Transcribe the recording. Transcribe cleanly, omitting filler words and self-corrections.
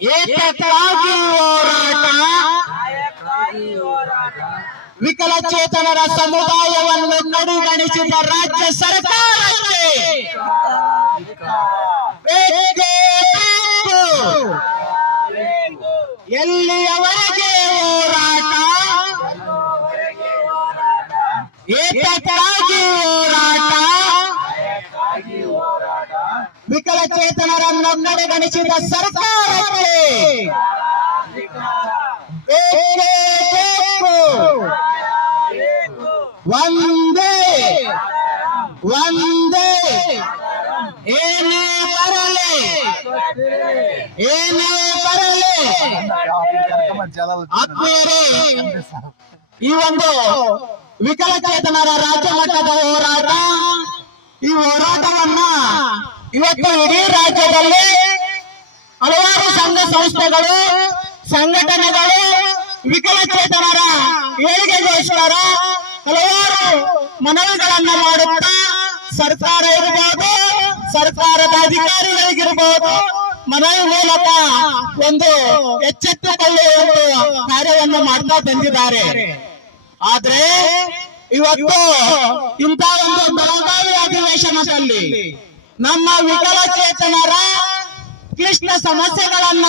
ಏಕಕ್ಕಾಗಿ ಹೋರಾಟ ವಿಕಲಚೇತನರ ಸಮುದಾಯವನ್ನು ಕಡೆಗಣಿಸಿದ ರಾಜ್ಯ ಸರ್ಕಾರಕ್ಕೆ ಬೇಕೇ ಬೇಕು. ಎಲ್ಲಿಯವರೆಗೆ ಹೋರಾಟ, ಏಕಕ್ಕಾಗಿ ಹೋರಾಟ, ವಿಕಲಚೇತನರನ್ನು ಕಡೆಗಣಿಸಿದ ಸರ್ಕಾರಕ್ಕೆ ಬೇಕೇ ಬೇಕು. ಒಂದೇ ಒಂದೇ ಏನೇ ಬರಲಿ ಆತ್ಮೀಯರೇ, ಈ ಒಂದು ವಿಕಲಚೇತನರ ರಾಜ್ಯ ಮಟ್ಟದ ಹೋರಾಟ, ಈ ಹೋರಾಟವನ್ನ ಇವತ್ತು ಇಡೀ ರಾಜ್ಯದಲ್ಲಿ ಹಲವಾರು ಸಂಘ ಸಂಸ್ಥೆಗಳು, ಸಂಘಟನೆಗಳು ವಿಕಲಚೇತನರ ಏಳಿಗೆಗೋಸ್ಕರ ಹಲವಾರು ಮನವಿಗಳನ್ನ ಮಾಡುತ್ತಾ ಸರ್ಕಾರ ಇರಬಹುದು, ಸರ್ಕಾರದ ಅಧಿಕಾರಿಗಳಿಗಿರಬಹುದು, ಮನವಿ ಮೂಲಕ ಒಂದು ಎಚ್ಚೆತ್ತುಕೊಳ್ಳುವ ಕಾರ್ಯವನ್ನು ಮಾಡ್ತಾ ಬಂದಿದ್ದಾರೆ. ಆದ್ರೆ ಇವತ್ತು ಇಂಥ ಒಂದು ಬೆಳಗಾವಿ ಅಧಿವೇಶನದಲ್ಲಿ ನಮ್ಮ ವಿಕಲಚೇತನರ ಕ್ಲಿಷ್ಟ ಸಮಸ್ಯೆಗಳನ್ನ